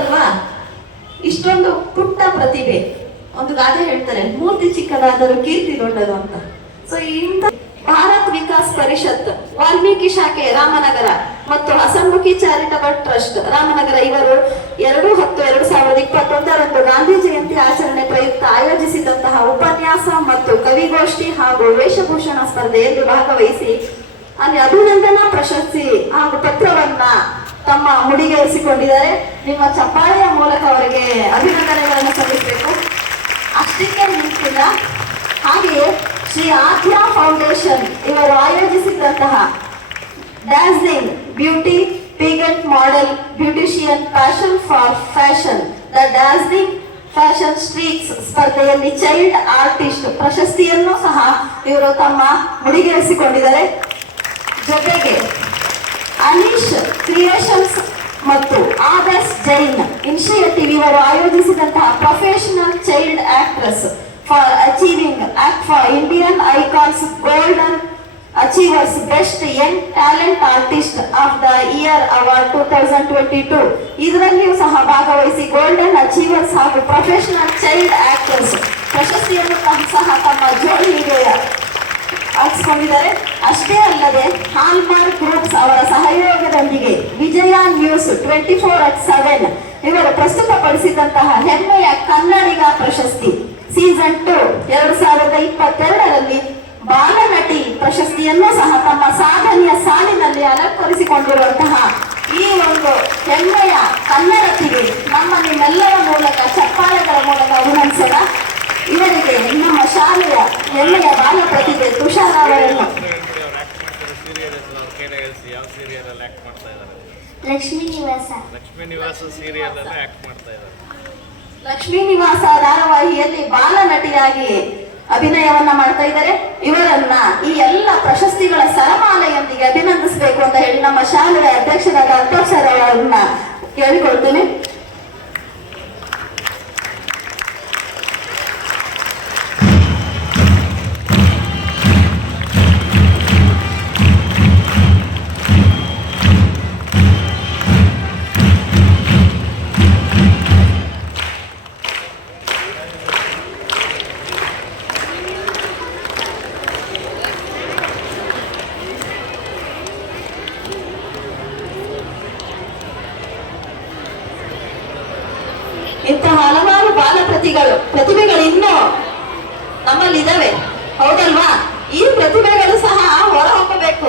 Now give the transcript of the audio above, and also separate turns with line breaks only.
ಅಲ್ವಾ? ಇಷ್ಟೊಂದು ಪುಟ್ಟ ಪ್ರತಿಭೆ. ಒಂದು ಗಾದೆ ಹೇಳ್ತಾರೆ, ಮೂರ್ತಿ ಚಿಕ್ಕದಾದರೂ ಕೀರ್ತಿ ದೊಡ್ಡದು ಅಂತ. ಸೊ ಇಂಥ ಭಾರತ್ ವಿಕಾಸ್ ಪರಿಷತ್, ವಾಲ್ಮೀಕಿ ಶಾಖೆ, ರಾಮನಗರ ಮತ್ತು ಹಸನ್ಮುಖಿ ಚಾರಿಟಬಲ್ ಟ್ರಸ್ಟ್, ರಾಮನಗರ ಇವರು ಎರಡು ಹತ್ತು ಎರಡು ಸಾವಿರದ ಇಪ್ಪತ್ತೊಂದರಂದು ಗಾಂಧಿ ಜಯಂತಿ ಆಚರಣೆ ಪ್ರಯುಕ್ತ ಆಯೋಜಿಸಿದಂತಹ ಉಪನ್ಯಾಸ ಮತ್ತು ಕವಿಗೋಷ್ಠಿ ಹಾಗೂ ವೇಷಭೂಷಣ ಸ್ಪರ್ಧೆಯಲ್ಲಿ ಭಾಗವಹಿಸಿ, ಅಲ್ಲಿ ಅಭಿನಂದನಾ ಪ್ರಶಸ್ತಿ ಹಾಗೂ ಪತ್ರವನ್ನ ಮುಡಿಗೇರಿಸಿಕೊಂಡಿದ್ದಾರೆ. ನಿಮ್ಮ ಚಪ್ಪಾಳೆಯ ಮೂಲಕ ಅವರಿಗೆ ಅಭಿನಂದನೆಗಳನ್ನು ಸಲ್ಲಿಸಬೇಕು. ಅಷ್ಟಕ್ಕೆ ನಿಂತಿಲ್ಲ. ಹಾಗೆಯೇ ಶ್ರೀ ಆಧ್ಯಾ ಫೌಂಡೇಶನ್ ಇವರು ಆಯೋಜಿಸಿದಂತಹ dancing beauty pageant model beautician passion for fashion. The dancing fashion streets ಸ್ಪರ್ಧೆಯಲ್ಲಿ ಚೈಲ್ಡ್ ಆರ್ಟಿಸ್ಟ್ ಪ್ರಶಸ್ತಿಯನ್ನು ಸಹ ಇವರು ತಮ್ಮ ಮುಡಿಗೇರಿಸಿಕೊಂಡಿದ್ದಾರೆ. ಜೊತೆಗೆ ಅನೀಶ್ ಕ್ರಿಯೇಷನ್ಸ್ ಮತ್ತು ಆದರ್ಶ್ ಜೈನ್ ಇನಿಷಿಯೇಟಿವ್ ಇವರು ಆಯೋಜಿಸಿದಂತಹ professional child actress for achieving act for Indian icons golden achievers best young talent artist of the year award two thousand twenty two ಇದರಲ್ಲಿಯೂ ಸಹ ಭಾಗವಹಿಸಿ ಗೋಲ್ಡನ್ ಅಚೀವರ್ಸ್ ಹಾಗೂ ಪ್ರೊಫೆಷನಲ್ ಚೈಲ್ಡ್ ಆಕ್ಟ್ರೆಸ್ ಪ್ರಶಸ್ತಿಯನ್ನು ಸಹ ತಮ್ಮ ಜೋಡಿಗೆ ಹಾಕಿಸಿಕೊಂಡಿದ್ದಾರೆ. ಅಷ್ಟೇ ಅಲ್ಲದೆ ಹಾಲ್ಮಾರ್ಕ್ ಗ್ರೂಪ್ಸ್ ಅವರ ಸಹಯೋಗದೊಂದಿಗೆ News twenty four at seven. ಇವರು ಪ್ರಸ್ತುತಪಡಿಸಿದಂತಹ ಹೆಮ್ಮೆಯ ಕನ್ನಡಿಗ ಪ್ರಶಸ್ತಿ. ಸೀಸನ್ ಟು, ಎರಡು ಸಾವಿರದ ಇಪ್ಪತ್ತೆರಡರಲ್ಲಿ ಬಾಲನಟಿ ಪ್ರಶಸ್ತಿಯನ್ನು ಸಹ ತಮ್ಮ ಸಾಧನೆಯ ಸಾಲಿನಲ್ಲಿ ಅಲಂಕರಿಸಿಕೊಂಡಿರುವಂತಹ ಈ ಒಂದು ಹೆಮ್ಮೆಯ ಕನ್ನಡತಿಗೆ ನಮ್ಮ ನಿಮ್ಮೆಲ್ಲರ ಮೂಲಕ, ಚಪ್ಪಾಳೆಗಳ ಮೂಲಕ ಅಭಿನಂದಿಸೋಣ. ಇವರಿಗೆ ನಮ್ಮ ಶಾಲೆಯ ಹೆಮ್ಮೆಯ ಬಾಲ ಪ್ರತಿಭೆ ತುಷಾರ ಅವರನ್ನು
ಮಾಡ್ತಾರೆ ಸೀರಿಯಲ್ ಅವ್ರ ಕೈಲೇ ಹೇಳ್ಸಿ ಯಾವ ಸೀರಿಯಲ್ ಅಲ್ಲಿ ಆಕ್ಟ್ ಮಾಡ್ತಾ ಇದ್ದಾರೆ?
ಲಕ್ಷ್ಮೀ ನಿವಾಸ.
ಲಕ್ಷ್ಮೀ ನಿವಾಸ ಸೀರಿಯಲ್ ಅಲ್ಲಿ ಆಕ್ಟ್ ಮಾಡ್ತಾ ಇದ್ದಾರೆ.
ಲಕ್ಷ್ಮೀ ನಿವಾಸ ಧಾರಾವಾಹಿಯಲ್ಲಿ ಬಾಲ ನಟಿಯಾಗಿ ಅಭಿನಯವನ್ನ ಮಾಡ್ತಾ ಇದ್ದಾರೆ. ಇವರನ್ನ ಈ ಎಲ್ಲ ಪ್ರಶಸ್ತಿಗಳ ಸರಮಾಲೆಯೊಂದಿಗೆ ಅಭಿನಂದಿಸಬೇಕು ಅಂತ ಹೇಳಿ ನಮ್ಮ ಶಾಲೆಯ ಅಧ್ಯಕ್ಷರಾದ ಅಧ್ಯಕ್ಷರವರನ್ನ ಸರ್ ಅವರನ್ನ ಕೇಳಿಕೊಳ್ತೇನೆ. ಇಂತಹ ಹಲವಾರು ಬಾಲ ಪ್ರತಿಗಳು ಪ್ರತಿಭೆಗಳು ಇನ್ನೂ ನಮ್ಮಲ್ಲಿದ್ದಾವೆ. ಹೌದಲ್ವಾ? ಈ ಪ್ರತಿಭೆಗಳು ಸಹ ಹೊರ